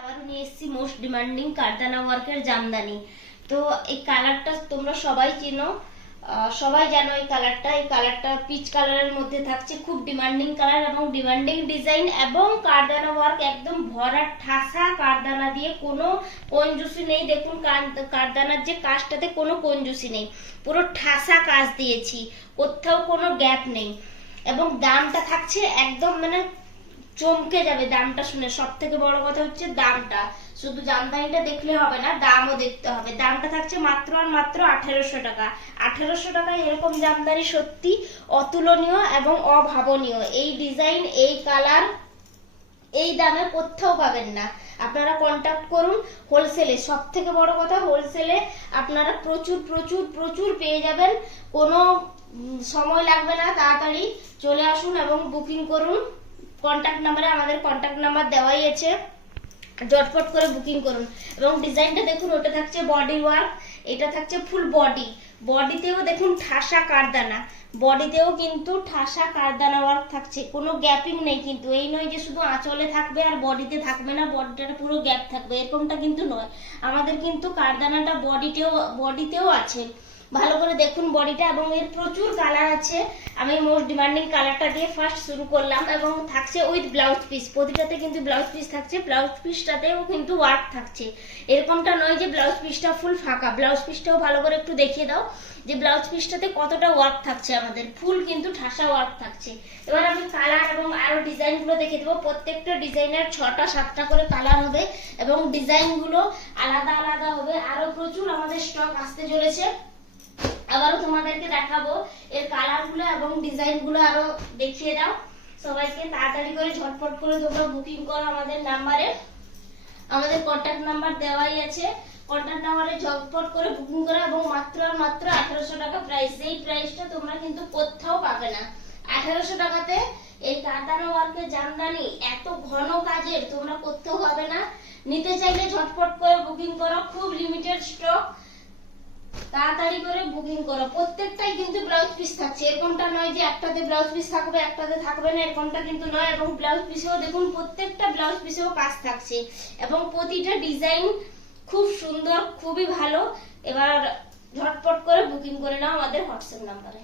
আবারও নিয়ে এসেছি মোস্ট ডিমান্ডিং কারদানা ওয়ার্কের জামদানি। তো এই কালারটা তোমরা সবাই চেনো, সবাই জানো এই কালারটা পিচ কালারের মধ্যে থাকছে। খুব ডিমান্ডিং কালার এবং ডিমান্ডিং ডিজাইন এবং কারদানা ওয়ার্ক একদম ভরা ঠাসা কারদানা দিয়ে, কোনো কঞ্জুসি নেই। দেখুন কারদানার যে কাজটাতে কোনো কঞ্জুসি নেই, পুরো ঠাসা কাজ দিয়েছি, কোথাও কোনো গ্যাপ নেই। এবং দামটা থাকছে একদম মানে চমকে যাবে দামটা শুনে। সব থেকে বড় কথা হচ্ছে দামটা, শুধু জামদানিটা দেখলে হবে না, দামও দেখতে হবে। দামটা থাকছে মাত্র আর মাত্র 1800 টাকা। 1800 টাকায় এরকম জামদানি সত্যি অতুলনীয় এবং অভাবনীয়। এই ডিজাইন, এই কালার, এই দামে কোথাও পাবেন না। আপনারা কন্টাক্ট করুন হোলসেলে। সব থেকে বড় কথা, হোলসেলে আপনারা প্রচুর প্রচুর প্রচুর পেয়ে যাবেন, কোনো সময় লাগবে না। তাড়াতাড়ি চলে আসুন এবং বুকিং করুন। কন্টাক্ট নাম্বারে আমাদের কন্টাক্ট নাম্বার দেওয়াই আছে, জটপট করে বুকিং করুন। এবং ডিজাইনটা দেখুন, ওটা থাকছে বডি ওয়ার্ক, এটা থাকছে ফুল বডি। বডিতেও দেখুন ঠাসা কারদানা, বডিতেও কিন্তু ঠাসা কারদানা ওয়ার্ক থাকছে, কোনো গ্যাপিং নেই কিন্তু। এই নয় যে শুধু আঁচলে থাকবে আর বডিতে থাকবে না, বডিটা পুরো গ্যাপ থাকবে, এরকমটা কিন্তু নয়। আমাদের কিন্তু কারদানাটা বডিতেও আছে। ভালো করে দেখুন বডিটা, এবং এর প্রচুর কালার আছে। আমি মোস্ট ডিমান্ডিং কালারটা দিয়ে ফার্স্ট শুরু করলাম, এবং থাকছে উইথ ব্লাউজ পিস। প্রতিটাতে কিন্তু ব্লাউজ পিস থাকছে, ব্লাউজ পিসটাতেও কিন্তু ওয়ার্ক থাকছে। এরকমটা নয় যে ব্লাউজ পিসটা ফুল ফাঁকা। ব্লাউজ পিসটাও ভালো করে একটু দেখিয়ে দাও যে ব্লাউজ পিসটাতে কতটা ওয়ার্ক থাকছে। আমাদের ফুল কিন্তু ঠাসা ওয়ার্ক থাকছে। এবার আমি কালার এবং আরো ডিজাইনগুলো দেখিয়ে দেবো। প্রত্যেকটা ডিজাইনের 6টা 7টা করে কালার হবে এবং ডিজাইনগুলো আলাদা আলাদা হবে। আরো প্রচুর আমাদের স্টক আসতে চলেছে, আবারও তোমাদেরকে দেখাবো। এর কালারগুলো এবং ডিজাইনগুলো আরো দেখিয়ে দাও সবাইকে। তাড়াতাড়ি করে ঝটপট করে তোমরা বুকিং করো আমাদের নাম্বারে। আমাদের কন্ট্যাক্ট নাম্বার দেওয়াই আছে, কন্ট্যাক্ট নাম্বারে ঝটপট করে বুকিং করো। এবং মাত্র আর মাত্র 1800 টাকা প্রাইস। এই প্রাইসটা তোমরা কিন্তু কোথাও পাবে না। 1800 টাকাতে এই কারদানা ওয়ার্কের জামদানি এত ঘন কাজের তোমরা কোথাও পাবে না। নিতে চাইলে ঝটপট করে বুকিং করো, খুব লিমিটেড স্টক, তাড়াতাড়ি করে বুকিং করো। প্রত্যেকটাই কিন্তু ব্লাউজ পিস থাকছে, এরকমটা নয় যে একটাতে ব্লাউজ পিস থাকবে একটাতে থাকবে না, এরকমটা কিন্তু নয়। এবং ব্লাউজ পিসেও দেখুন, প্রত্যেকটা ব্লাউজ পিসেও কাজ থাকছে এবং প্রতিটা ডিজাইন খুব সুন্দর, খুবই ভালো। এবার ঝটপট করে বুকিং করে নাও আমাদের হোয়াটসঅ্যাপ নাম্বারে।